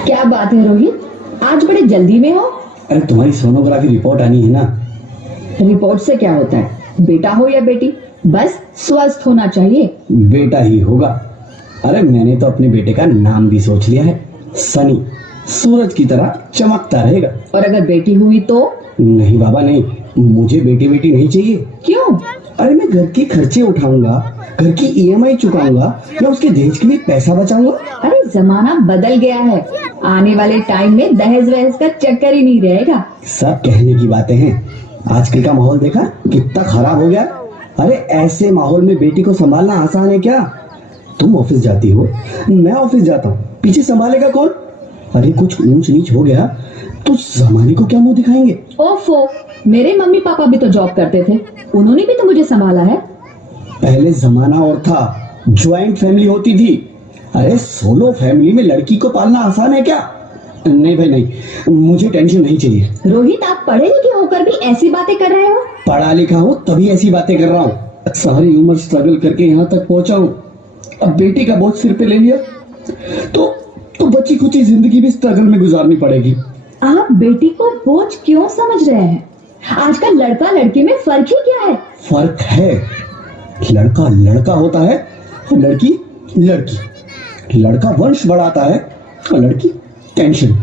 क्या बात है रोहित, आज बड़े जल्दी में हो? अरे तुम्हारी सोनोग्राफी रिपोर्ट आनी है ना। रिपोर्ट से क्या होता है, बेटा हो या बेटी, बस स्वस्थ होना चाहिए। बेटा ही होगा। अरे मैंने तो अपने बेटे का नाम भी सोच लिया है, सनी। सूरज की तरह चमकता रहेगा। और अगर बेटी हुई तो? नहीं बाबा नहीं, मुझे बेटी बेटी नहीं चाहिए। क्यों? अरे मैं घर के खर्चे उठाऊंगा, घर की ईएमआई चुकाऊंगा, मैं उसके दहेज के लिए पैसा बचाऊंगा। अरे जमाना बदल गया है, आने वाले टाइम में दहेज वहेज का चक्कर ही नहीं रहेगा। सब कहने की बातें हैं, आजकल का माहौल देखा कितना खराब हो गया। अरे ऐसे माहौल में बेटी को संभालना आसान है क्या? तुम ऑफिस जाती हो, मैं ऑफिस जाता हूँ, पीछे संभालेगा कौन? अरे कुछ ऊंच नीच हो गया तो जमाने को क्या मुंह दिखाएंगे? ओफो, मेरे मम्मी पापा भी तो जॉब करते थे, उन्होंने भी तो मुझे संभाला है। पहले जमाना और था, ज्वाइंट फैमिली होती थी। अरे सोलो फैमिली में लड़की को पालना आसान है क्या? नहीं भाई नहीं, मुझे टेंशन नहीं चाहिए। रोहित, आप पढ़े लिखे होकर भी ऐसी बातें कर रहे हो? पढ़ा लिखा हूँ तभी ऐसी बातें कर रहा हूँ। सारी उम्र स्ट्रगल करके यहाँ तक पहुंचा हूँ, अब बेटी का बोझ सिर पे ले लिया तो बची कुची जिंदगी भी स्ट्रगल में गुजारनी पड़ेगी। आप बेटी को बोझ क्यों समझ रहे हैं? आजकल लड़का लड़की में फर्क ही क्या है? फर्क है, लड़का लड़का होता है और लड़की लड़की। लड़का वंश बढ़ाता है और लड़की टेंशन।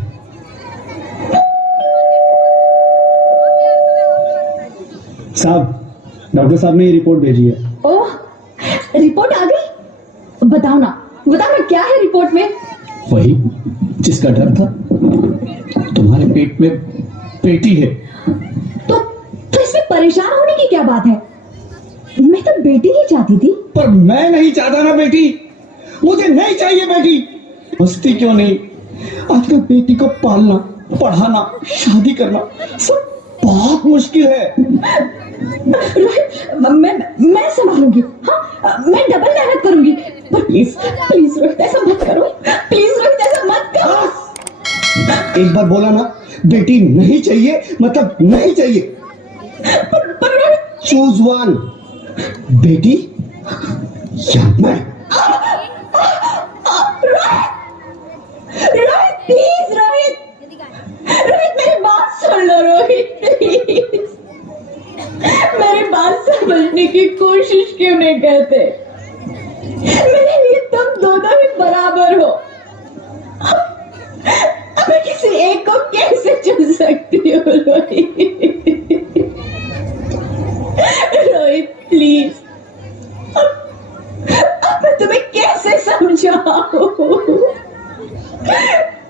साहब, डॉक्टर साहब ने ये रिपोर्ट भेजी है। ओह, रिपोर्ट आ गई? बताओ ना क्या है रिपोर्ट में? वही जिसका डर था, तुम्हारे पेट में बेटी है। तो इसमें परेशान होने की क्या बात है? मैं तो बेटी ही चाहती थी। पर मैं नहीं चाहता ना बेटी, मुझे नहीं चाहिए बेटी। मस्ती क्यों नहीं, आजकल बेटी को पालना, पढ़ाना, शादी करना सब बहुत मुश्किल है। रोहित, मैं संभालूंगी। हाँ, मैं डबल मेहनत करूंगी। पर प्लीज रोहित, ऐसा मत करो। प्लीज रोहित, ऐसा मत करो। एक बार बोला ना, बेटी नहीं चाहिए मतलब नहीं चाहिए। पर रोहित, चूज वन, बेटी या मैं। रोहित प्लीज, रोहित मेरी बात सुन लो। रोहित प्लीज, मेरी बात समझने की कोशिश क्यों नहीं करते? मेरे लिए तुम दोनों ही बराबर हो। मैं किसी एक को कैसे चुन सकती हूँ? रोहित प्लीज, अब मैं तुम्हें कैसे समझाऊं?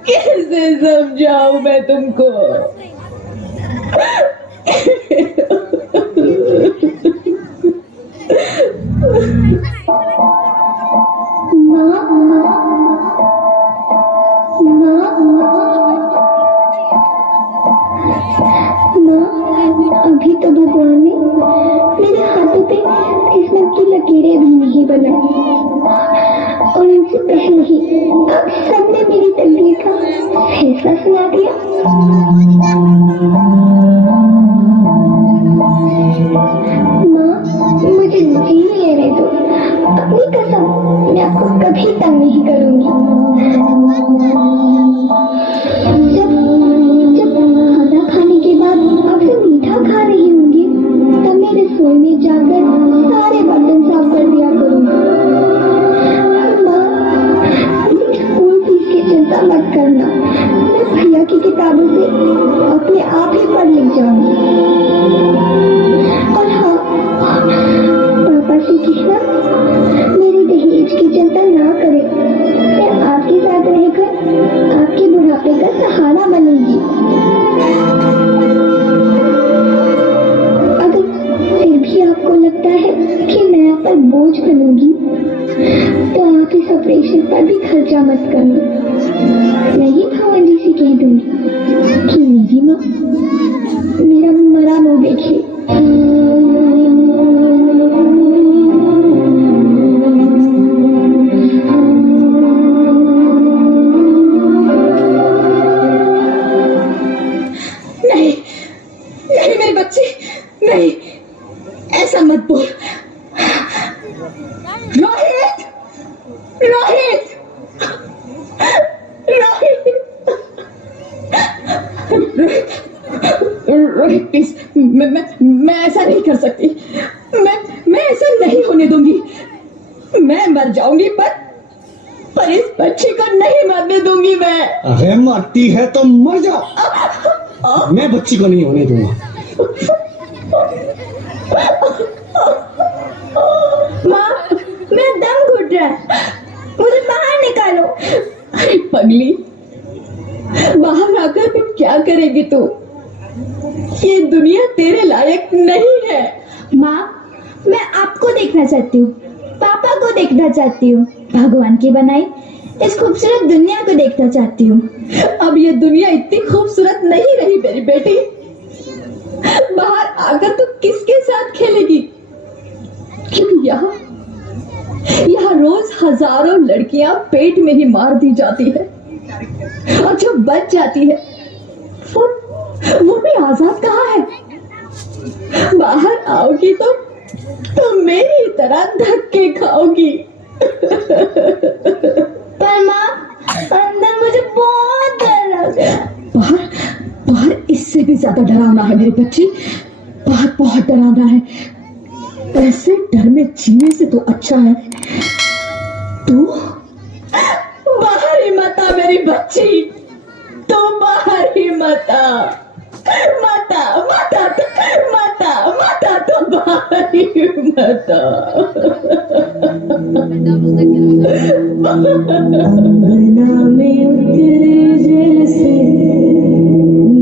कैसे समझाऊं मैं तुमको? अभी तो भगवान ने मेरे हाथों पे किस्मत की लकीरें भी नहीं बनाई, और इनसे पहले ही अब सबने मेरी तकदीर का फैसला सुना दिया। माँ, मुझे जी लेने दो। अपनी कसम, मैं आपको कभी तंग नहीं करूंगी। जब खाना खाने के बाद आपसे मीठा खा रही होंगी, तब मैं रसोई में जाकर सारे बर्तन साफ कर दिया करूंगी। माँ, स्कूल फीस की चिंता मत करना, मैं भैया की किताबों से अपने आप ही पढ़ लिख जाऊंगी। और हाँ, पापा से कहना मेरे दहेज की चिंता ना करे, मैं आपके साथ रहकर आपके बुढ़ापे का सहारा बनूंगी। अगर फिर भी आपको लगता है कि मैं आप पर बोझ बनूंगी, तो आप इस ऑपरेशन पर भी खर्चा मत करना। मैं ये भगवान जी से कह दूंगी कि मेरी माँ मेरा मरा मुंह देखे। नहीं मेरे बच्चे, नहीं, ऐसा मत बोल। रोहित, रोहित, रोहित। मैं मर जाऊंगी पर इस बच्ची को नहीं मरने दूंगी मैं। अरे मरती है तो मर जाओ, मैं बच्ची को नहीं होने दूंगा। माँ, मेरा दम घुट रहा है, मुझे बाहर निकालो। अरे पगली, बाहर आकर फिर क्या करेगी तू? ये दुनिया तेरे लायक नहीं है। माँ, मैं आपको देखना चाहती हूँ, पापा को देखना चाहती हूँ, भगवान की बनाई इस खूबसूरत दुनिया को देखना चाहती हूँ। अब ये दुनिया इतनी खूबसूरत नहीं रही मेरी बेटी। बाहर आकर तू किसके साथ खेलेगी? क्योंकि यहाँ रोज हजारों लड़कियां पेट में ही मार दी जाती है, और जो बच जाती है वो भी आजाद कहाँ है? बाहर आओगी तो मेरी तरह धक्के खाओगी। पर माँ, अंदर मुझे बहुत डर लग रहा है। बाहर इससे भी ज्यादा डरावना है मेरी बच्ची, बाहर बहुत डरावना है। ऐसे डर में जीने से तो अच्छा है तू बाहर ही मत आ मेरी बच्ची, तू बाहर ही मत आ, मत आ तो बाहर ही मत आ। अंगना में उतरे जैसे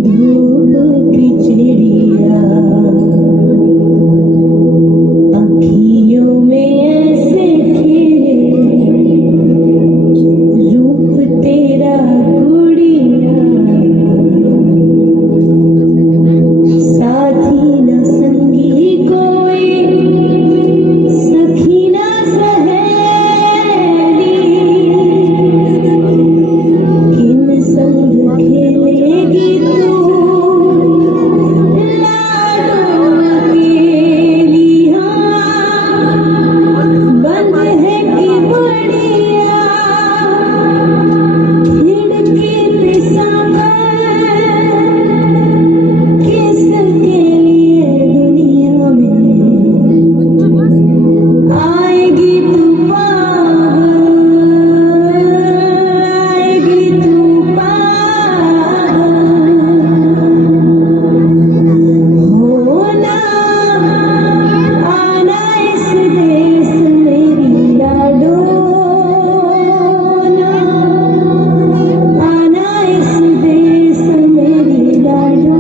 धूप की चिड़िया, अखियों में ऐसे खिले रूप तेरा गुड़िया, साथी न संगी कोई, सखी न सहेली, किन संग खेलेगी तू लाडो अकेली। हाँ, बंद है कि बढ़िया खिड़की पे सामान, किसके लिए दुनिया में आएगी तू पागल, आएगी तू पागल। होना आना इस देश मेरी लाडो, आना इस देश मेरी लाडो।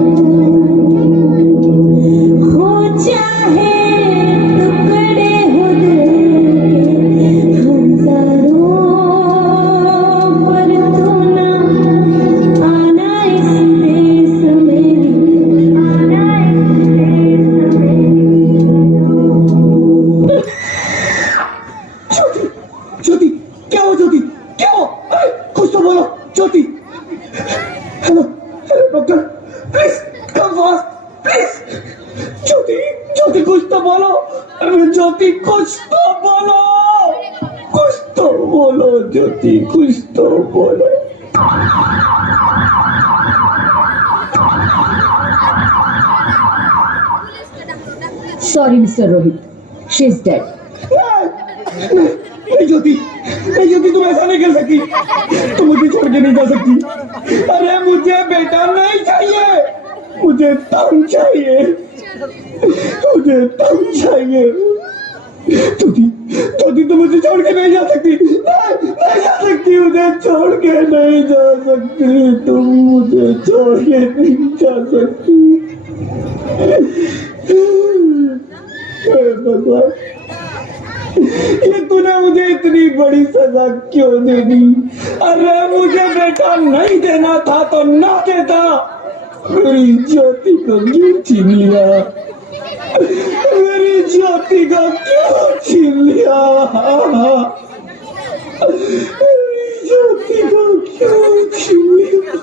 हो चाहे टुकड़े हो दिल के हजारों, पर तू ना आना इस देश मेरी, आना इस देश ज्योति, ज्योति, क्या हो ज्योति, क्या हो? अरे कुछ तो बोलो Jyoti. Hello hello doctor, please come fast please. Jyoti, Jyoti कुछ तो बोलो। अरे ज्योति कुछ तो बोलो, कुछ तो बोलो ज्योति, कुछ तो बोलो। Sorry, Mr. Rohit. She's dead. नहीं ज्योति, नहीं ज्योति, तुम ऐसा नहीं कर सकती, तुम मुझे छोड़ के नहीं जा सकती। अरे मुझे बेटा नहीं चाहिए, मुझे तुम चाहिए, मुझे तुम चाहिए। ज्योति, ज्योति तुम मुझे छोड़ के नहीं जा सकती, नहीं जा सकती, मुझे छोड़ के नहीं जा सकती, तुम मुझे छोड़ के नहीं जा सकती। भगवान, ये तूने मुझे इतनी बड़ी सजा क्यों दे दी? अरे मुझे बेटा नहीं देना था तो ना देता, मेरी ज्योति को क्यों छीन लिया, मेरी ज्योति को क्यों छीन लिया, मेरी ज्योति को क्यों छीन लिया।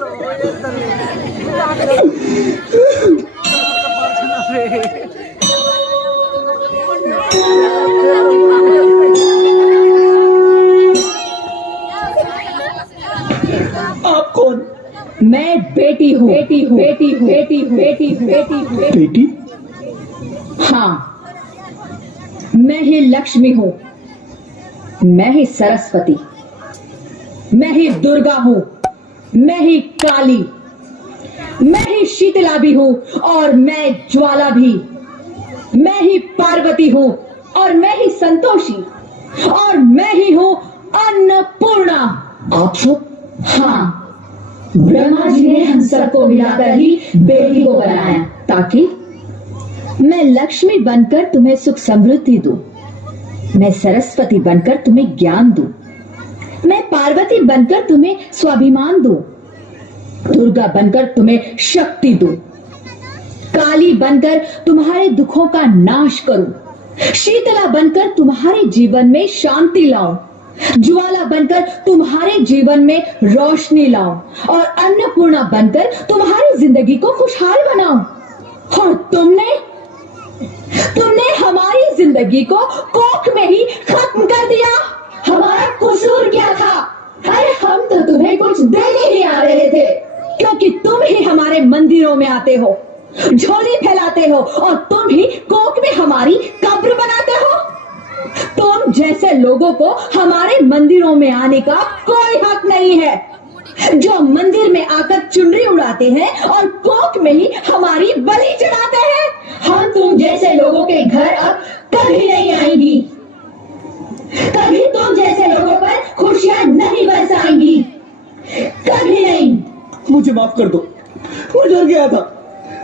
आप कौन? मैं बेटी हूँ, बेटी हूँ, बेटी हूँ, बेटी हूँ, बेटी हूँ, बेटी हूँ, बेटी? हाँ, मैं ही लक्ष्मी हूँ, मैं ही सरस्वती, मैं ही दुर्गा हूं, मैं ही काली, मैं ही शीतला भी हूं और मैं ज्वाला भी, मैं ही पार्वती हूं और मैं ही संतोषी और मैं ही हूं अन्नपूर्णा। आप सब? हाँ, ब्रह्मा जी ने हम सबको मिलाकर ही बेटी को बनाया ताकि मैं लक्ष्मी बनकर तुम्हें सुख समृद्धि दूं, मैं सरस्वती बनकर तुम्हें ज्ञान दूं, मैं पार्वती बनकर तुम्हें स्वाभिमान दूं, दुर्गा बनकर तुम्हें शक्ति दूं, काली बनकर तुम्हारे दुखों का नाश करूं, शीतला बनकर तुम्हारे जीवन में शांति लाऊं, ज्वाला बनकर तुम्हारे जीवन में रोशनी लाऊं और अन्नपूर्णा बनकर तुम्हारी जिंदगी को खुशहाल बनाऊं। और तुमने हमारी जिंदगी को कोख में ही खत्म कर दिया। हमारा कसूर क्या था? अरे हम तो तुम्हें कुछ देने ही आ रहे थे, क्योंकि तुम ही हमारे मंदिरों में आते हो, झोली फैलाते हो और तुम ही कोख में हमारी कब्र बनाते हो। तुम जैसे लोगों को हमारे मंदिरों में आने का कोई हक नहीं है, जो मंदिर में आकर चुनरी उड़ाते हैं और कोख में ही हमारी बलि चढ़ाते हैं। हम तुम जैसे लोगों के घर अब कभी नहीं आएंगी, कभी तुम जैसे लोगों पर खुशियां नहीं बरसाएंगी, कभी नहीं। मुझे माफ कर दो, मैं डर गया था।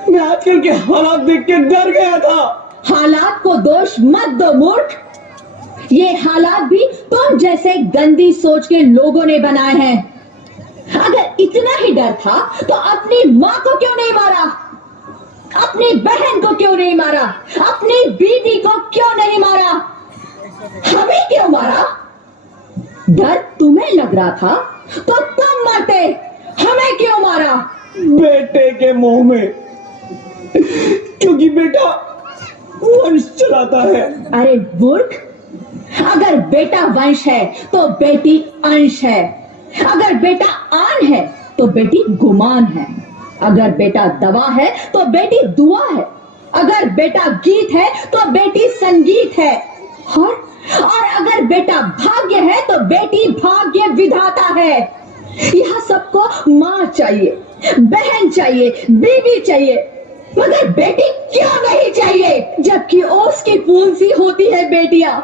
मैं आजकल के हालात देख के डर गया था। हालात को दोष मत दो मूर्ख, ये हालात भी तुम जैसे गंदी सोच के लोगों ने बनाए हैं। अगर इतना ही डर था तो अपनी माँ को क्यों नहीं मारा, अपनी बहन को क्यों नहीं मारा, अपनी बीवी को क्यों नहीं मारा, हमें क्यों मारा? डर तुम्हें लग रहा था तो तुम मरते, हमें क्यों मारा? बेटे के मुंह में, क्योंकि बेटा वंश चलाता है। अरे मूर्ख, अगर बेटा वंश है तो बेटी अंश है, अगर बेटा आन है तो बेटी गुमान है, अगर बेटा दवा है तो बेटी दुआ है, अगर बेटा गीत है तो बेटी संगीत है, और अगर बेटा भाग्य है तो बेटी भाग्य विधाता है। यह सबको माँ चाहिए, बहन चाहिए, बीवी चाहिए, मगर बेटी क्यों नहीं चाहिए? जबकि ओस की फूल सी होती है बेटियां,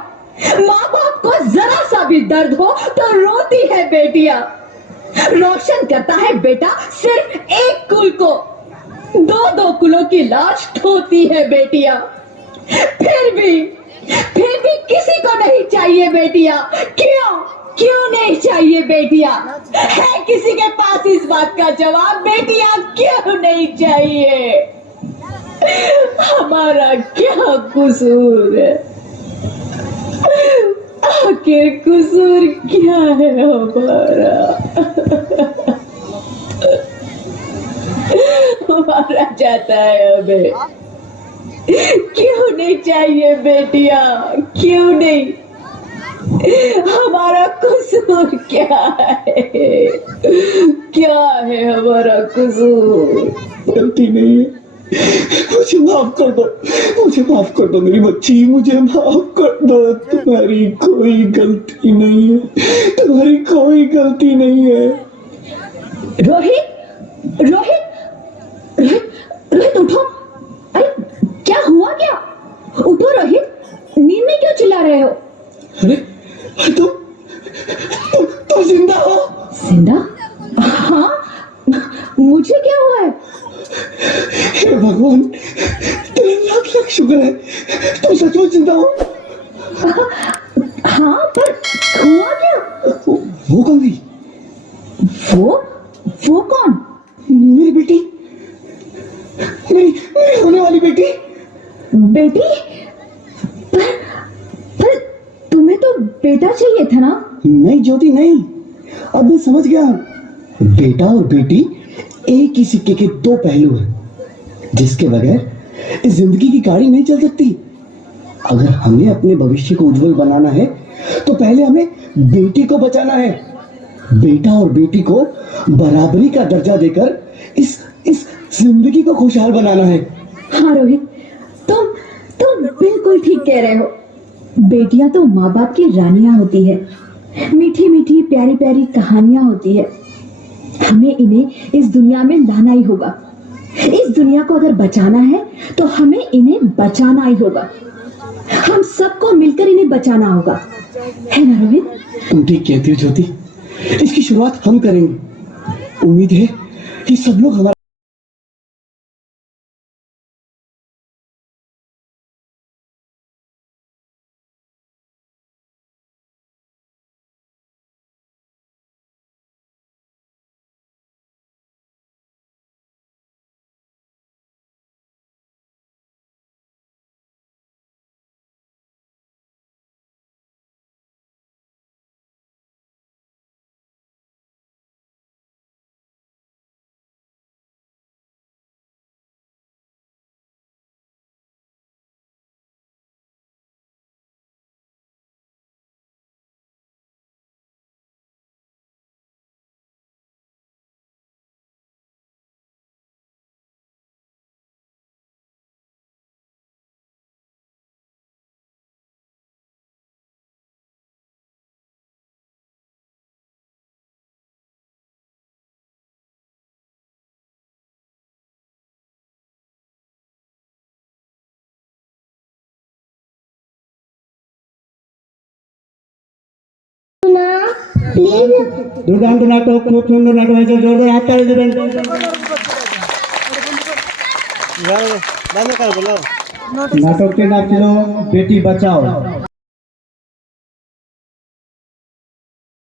माँ बाप को जरा सा भी दर्द हो तो रोती है बेटियां, रोशन करता है बेटा सिर्फ एक कुल को, दो दो कुलों की लाश ढोती है बेटियां। फिर भी किसी को नहीं चाहिए बेटियां। क्यों नहीं चाहिए बेटियां? है किसी के पास इस बात का जवाब? बेटियां क्यों नहीं चाहिए? हमारा क्या कसूर है? आखिर कसूर क्या है हमारा? मारा जाता है हमें। क्यों नहीं चाहिए बेटियां? क्यों नहीं? हमारा कसूर क्या है? क्या है हमारा कसूर? गलती नहीं है, मुझे माफ कर दो, मुझे माफ कर दो मेरी बच्ची, मुझे माफ कर दो। तुम्हारी कोई गलती नहीं है, तुम्हारी कोई गलती नहीं है। रोहित, रोहित, रोहित, रोहित उठो। अरे क्या हुआ? क्या? उठो रोहित, नींद में क्यों चिल्ला रहे हो? अरे तुम जिंदा हो? जिंदा? हाँ, मुझे क्या हुआ है? हे भगवान, तेरे लाख लाख शुक्र है, तुम सचमुच जिंदा हो। हाँ, पर हुआ क्या? वो कौन थी? वो कौन? मेरी बेटी, मेरी होने वाली बेटी। बेटी? पर तुम्हें तो बेटा चाहिए था ना? नहीं ज्योति, नहीं, अब मैं समझ गया। बेटा और बेटी एक ही सिक्के के दो पहलू हैं, जिसके बगैर इस जिंदगी की गाड़ी नहीं चल सकती। अगर हमें अपने भविष्य को उज्जवल बनाना है तो पहले हमें बेटी को बचाना है। बेटा और बेटी को बराबरी का दर्जा देकर इस जिंदगी को खुशहाल बनाना है। हाँ रोहित, तुम बिल्कुल ठीक कह रहे हो। बेटियां तो माँ बाप की रानियां होती है, मीठी मीठी प्यारी प्यारी कहानियां होती है। हमें इन्हें इस दुनिया में लाना ही होगा। इस दुनिया को अगर बचाना है तो हमें इन्हें बचाना ही होगा। हम सबको मिलकर इन्हें बचाना होगा, है ना रोहित? तुम ठीक कहती हो ज्योति, इसकी शुरुआत हम करेंगे। उम्मीद है कि सब लोग हमारा দুর্দান্ত নাটক, খুব সুন্দর নাটক হয়েছে, জোরদার হাততালি দেবেন। নাটকটির নাম ছিল বেটি বাঁচাও।